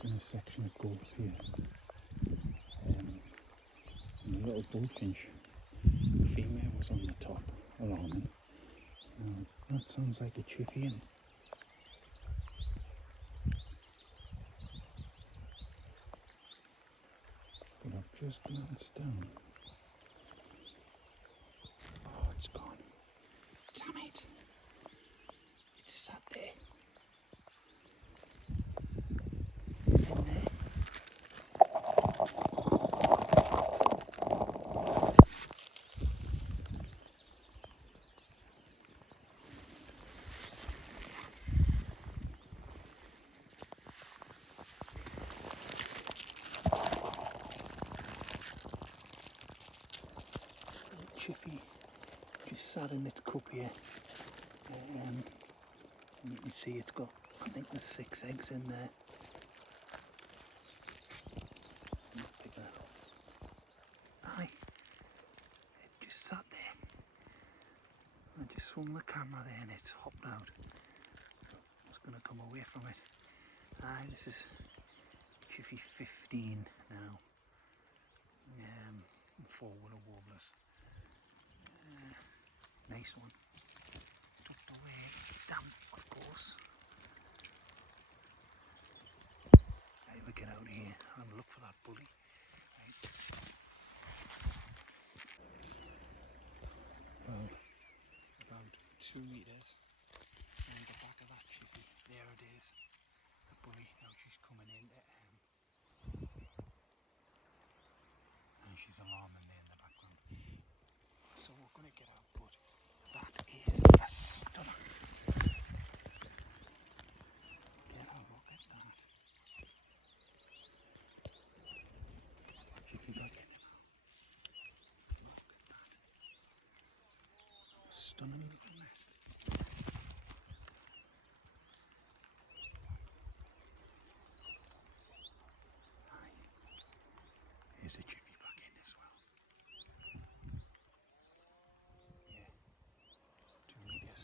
just in a section of gorse here. And a little bullfinch. The female was on the top, alarming. That sounds like a chiffy. But I've just glanced down. Oh, it's gone. Damn it. It's sat there. In there. Chiffy just sat in its cup here. You can see it's got, I think there's 6 eggs in there. Let's pick that up. Aye, it just sat there. I just swung the camera there and it's hopped out. I was going to come away from it. Aye, this is Chiffy 15 now. 4 willow warblers. Nice one. Tucked away, it's damp of course. Right, we get out of here and look for that bully. Right. Well, about 2 metres on the back of that chiffy. There it is. The bully. Now she's coming in. And she's alarming there in the background. So we're going to get out, but that is a stunner. Get a look at that. Chiffy back in. Look at that. Stunning little nest. Aye. Here's a chiffy back in as well. Yeah. 2 metres.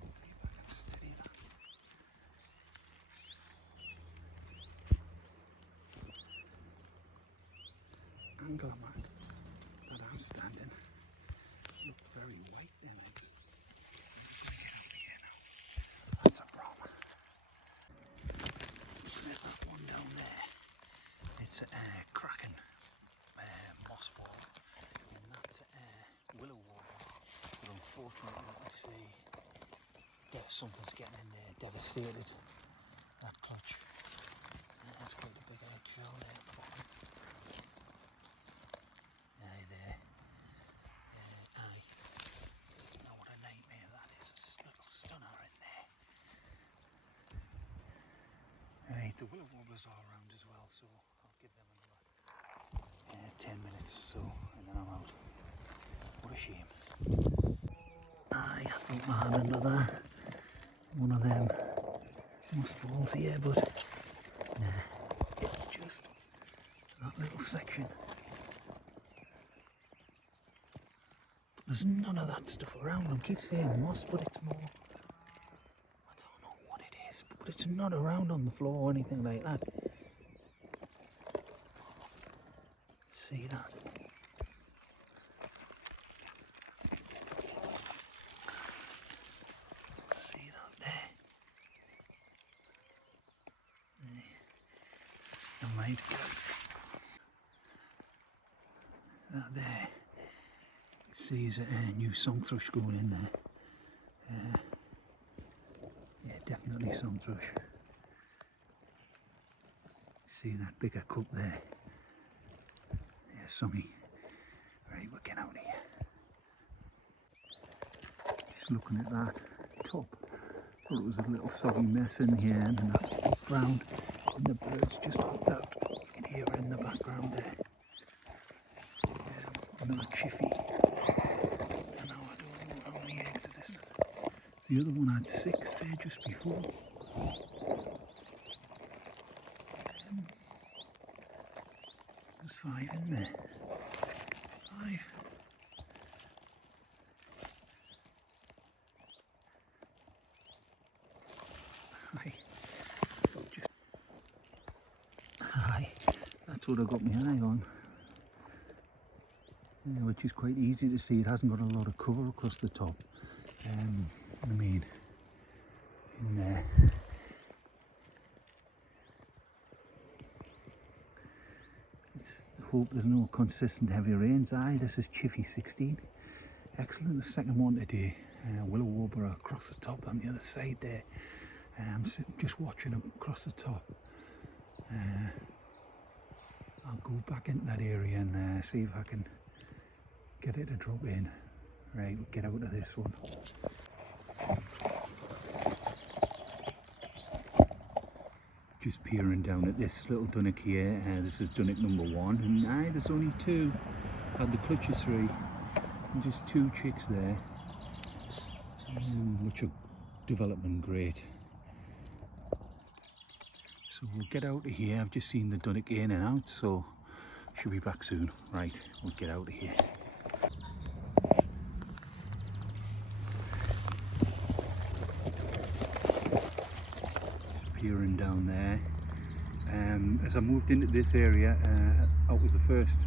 Hopefully I can steady that. Angle I'm at, that I'm standing, look very white then eggs. I'm going to get over here now. That's a problem. There's that one down there. It's a cracking moss ball, and that's a willow warbler. But unfortunately, you can see something's getting in there, devastated that clutch. That's quite a big egg shell there at the bottom. Aye, there. Aye. Now what a nightmare that is. A little stunner in there. Right, the willow warblers are around as well, so I'll give them another 10 minutes so, and then I'm out. What a shame. Aye, I thought I had another one of them moss balls here, but nah, it's just that little section. There's none of that stuff around. I keep saying moss, but it's more, I don't know what it is, but it's not around on the floor or anything like that. See that? See that there? I might go. That there. See, there's a new song thrush going in there. Yeah, definitely song thrush. See that bigger cup there? Yeah, songy. Right, we're getting out of here. Just looking at that top. Thought it was a little soggy mess in here, and then that ground, and the birds just popped out. You can hear her in the background there. Another chiffy. The other one had 6 there just before. There's 5 in there. 5. what I got my eye on, which is quite easy to see. It hasn't got a lot of cover across the top. I mean, in there. Hope there's no consistent heavy rains. Aye, this is Chiffy 16. Excellent, the second one today. Willow Warbler across the top on the other side there. I'm sitting just watching them across the top. I'll go back into that area and see if I can get it to drop in. Right, we'll get out of this one. Just peering down at this little dunnock here. This is dunnock number 1, and aye, there's only 2. Had the clutches 3, and just 2 chicks there, which are developing great. So we'll get out of here. I've just seen the dunnock in and out, so should be back soon. Right, we'll get out of here. Peering down there. As I moved into this area, that was the first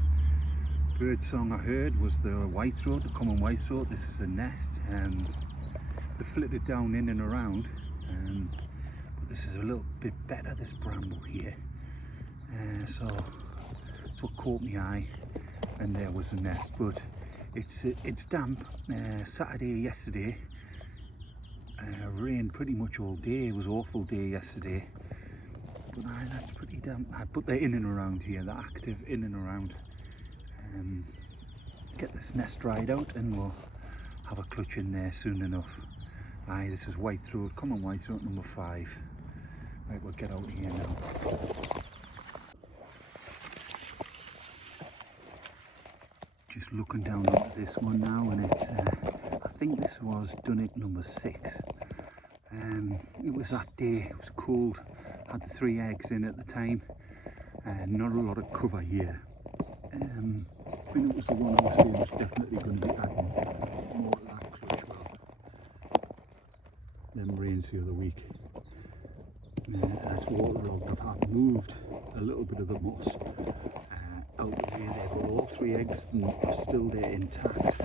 bird song I heard, was the white-throat, the common white-throat. This is a nest. They flitted down in and around, but this is a little bit better, this bramble here. So that's what caught my eye, and there was the nest. But it's damp. Yesterday, rained pretty much all day. It was an awful day yesterday, but aye, that's pretty damp. But they're in and around here, they're active in and around. Get this nest dried out and we'll have a clutch in there soon enough. Aye, this is white-throat, common white-throat number 5. Right, we'll get out of here now. Just looking down at this one now, and it's I think this was dunnock number 6. It was that day, it was cold, had the 3 eggs in at the time, not a lot of cover here. I think it was the one I was saying was definitely going to be adding more to that clutch. Well, them rains the other week, that's waterlogged. I've moved a little bit of the moss out of the way there, but all 3 eggs are still there intact.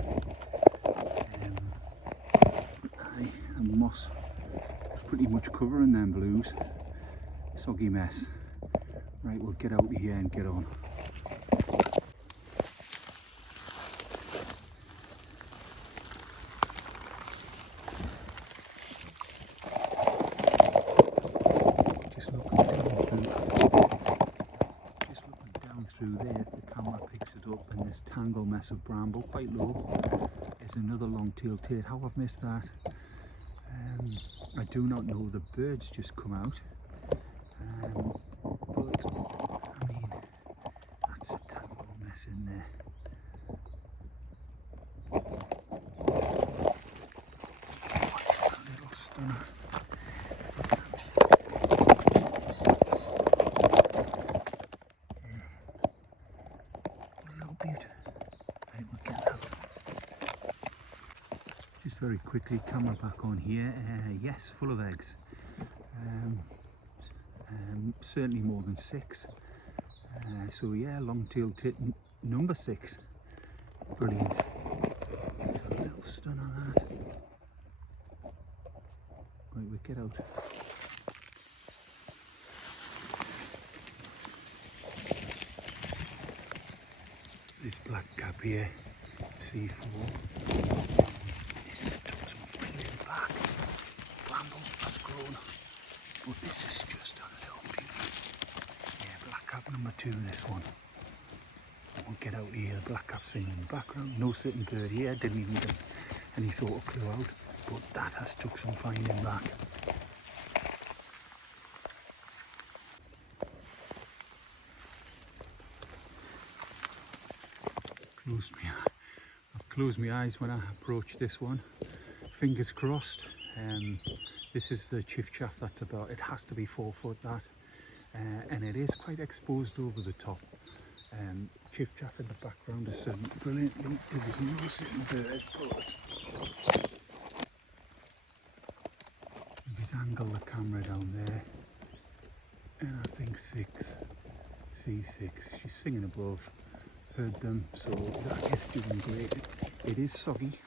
And moss is pretty much covering them blues. Soggy mess. Right, we'll get out of here and get on. Just looking down through there, the camera picks it up, and this tangle mess of bramble, quite low. There's another long-tailed tait. How I've missed that, I do not know. The birds just come out, but I mean, that's a tangle mess in there. A little stunner. What a little beaut. Right, we'll get out. Just very quickly, camera back on here. Yes, full of eggs. Certainly more than 6. So yeah, long-tailed tit number 6. Brilliant. It's a little stun on that. Right, we'll get out. This blackcap here, C4. This has done some feeling back. Bramble has grown, but this is just a little beauty. Yeah, blackcap number 2, this one. We'll get out here. Blackcap singing in the background. No sitting bird here. Didn't even get any sort of clue out, but that has took some finding back. I've closed my eyes when I approach this one. Fingers crossed. This is the Chiffchaff. That's about, it has to be 4 foot, that, and it is quite exposed over the top. Chiffchaff in the background is certainly brilliantly. There was no sitting bird, but just angle the camera down there, and I think 6 C6. She's singing above. Heard them, so that is doing great. It is soggy.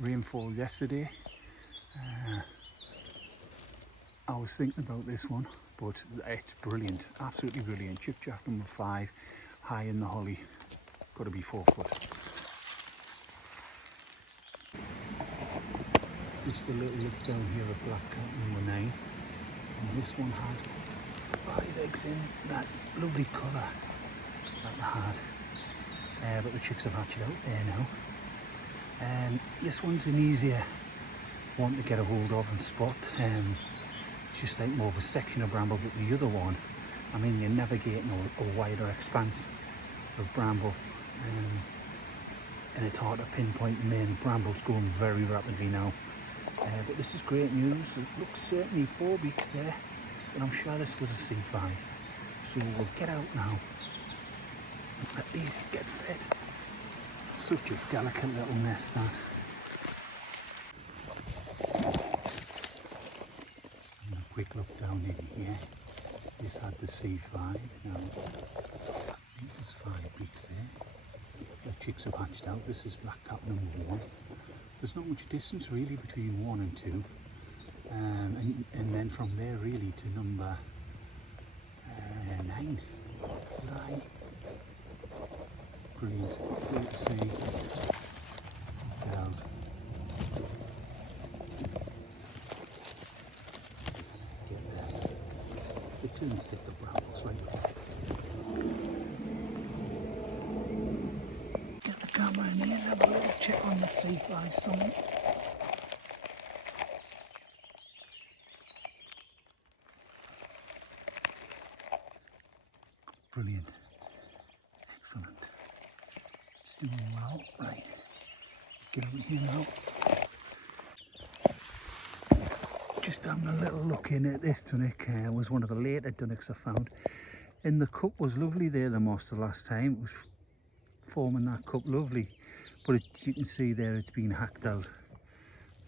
Rainfall yesterday. I was thinking about this one, but it's brilliant, absolutely brilliant. Chiffchaff number 5, high in the holly. Got to be 4 foot. Just a little look down here at Blackcap number 9, and this one had 5 eggs in that lovely colour that they had, but the chicks have hatched out there now. This one's an easier one to get a hold of and spot. It's just like more of a section of bramble, but the other one, I mean, you're navigating a wider expanse of bramble, and it's hard to pinpoint the main. Bramble's going very rapidly now, but this is great news. It looks certainly 4 weeks there, and I'm sure this was a C5. So we'll get out now and let these get fed. Such a delicate little nest, that. Quick look down in here. This had the C5. Now, I think there's 5 weeks there. The chicks have hatched out. This is Blackcap number 1. There's not much distance really between 1 and 2. And then from there really to number 9. Brilliant. It's great to see. Get out. It's in to get the brambles right there. Get the camera in here and have a little check on the C5 summit. Brilliant. Excellent. It's doing well. Right. Get over here now. Just having a little look in at this dunnock. Was one of the later dunnocks I found. In the cup was lovely there, the moss, the last time. It was forming that cup lovely. But you can see there it's been hacked out.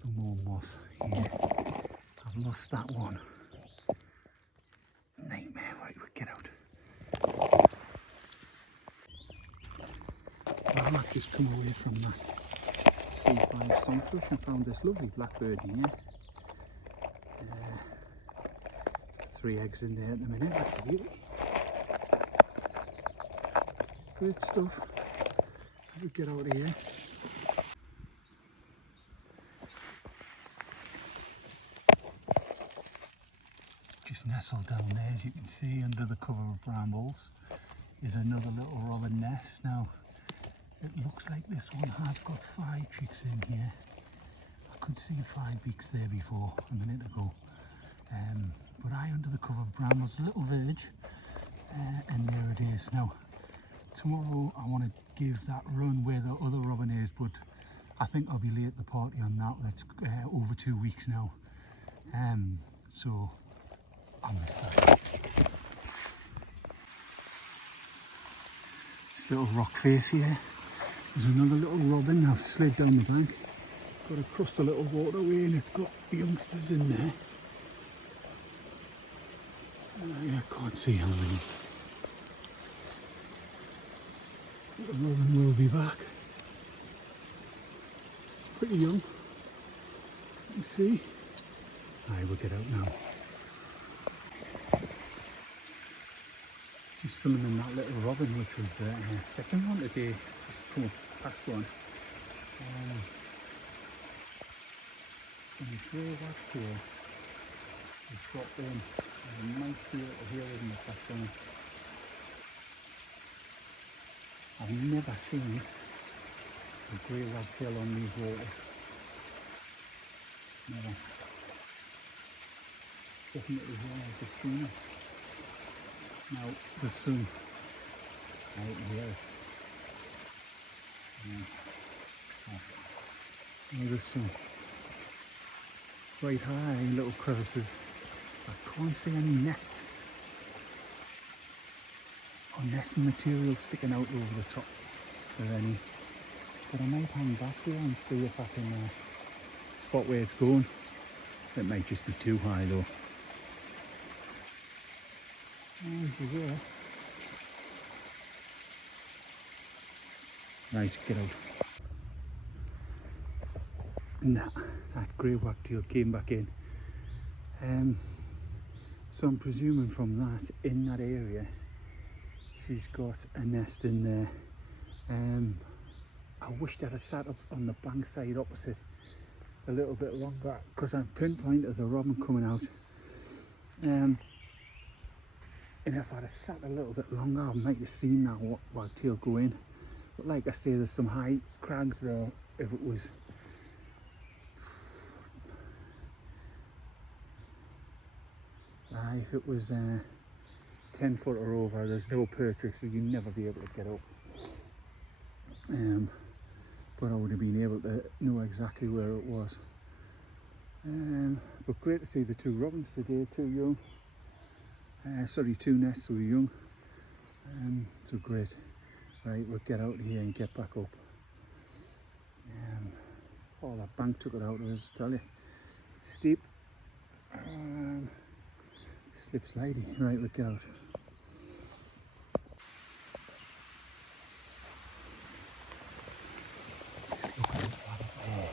No more moss here. I've lost that one. Nightmare. Right, we'll get out. Well, I've just come away from that C5 songfish and found this lovely blackbird in here. 3 eggs in there at the minute. That's a beauty. Great stuff. We'll get out of here. Just nestled down there, as you can see, under the cover of brambles is another little robin nest. Now, it looks like this one has got 5 chicks in here. I could see 5 beaks there before a minute ago. But under the cover of brambles, a little verge, and there it is. Now, tomorrow I want to give that run where the other robin is, but I think I'll be late at the party on that. That's over 2 weeks now. So I'll miss that. This little rock face here. There's another little robin. I've slid down the bank, got across the little waterway, and it's got youngsters in there. I can't see how many. The robin will be back. Pretty young. You see? Alright, we'll get out now. Just filming that little robin, which was the second one today. Just come past one. And the Wagtails is dropped in. You might be able to hear it in the background. I've never seen a grey wagtail on these waters. Never. Definitely here I've just seen it. Now the sun, right here. Now the sun. Right high in little crevices. I can't see any nests or nesting material sticking out over the top of any. But I might hang back here and see if I can spot where it's going. It might just be too high though. Over there, Right, get out. And that grey wagtail came back in. So I'm presuming from that, in that area, she's got a nest in there. I wished I'd have sat up on the bank side opposite a little bit longer, because I'm pinpointed the robin coming out. And if I'd have sat a little bit longer, I might have seen that wagtail go in. But like I say, there's some high crags there. If it was if it was 10 foot or over, there's no perches, so you'd never be able to get up. But I would have been able to know exactly where it was. But great to see the two robins today, two young. Two nests were young. So great. Right, we'll get out of here and get back up. Oh, that bank took it out of us, I tell you. Steep. Slip slidey. Right, we'll get out. Look at that up there.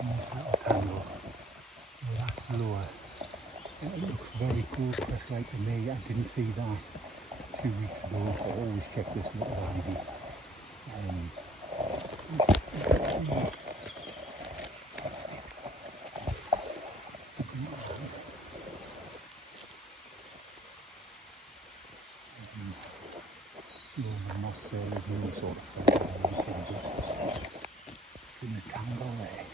In this little tangle. Well, that's lower. It looks very cool, crest-like to me. I didn't see that 2 weeks ago. I always check this little ivy. Let's see. The moss there is no sort of thing. It's in the tangle there.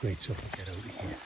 Great stuff to get out of here.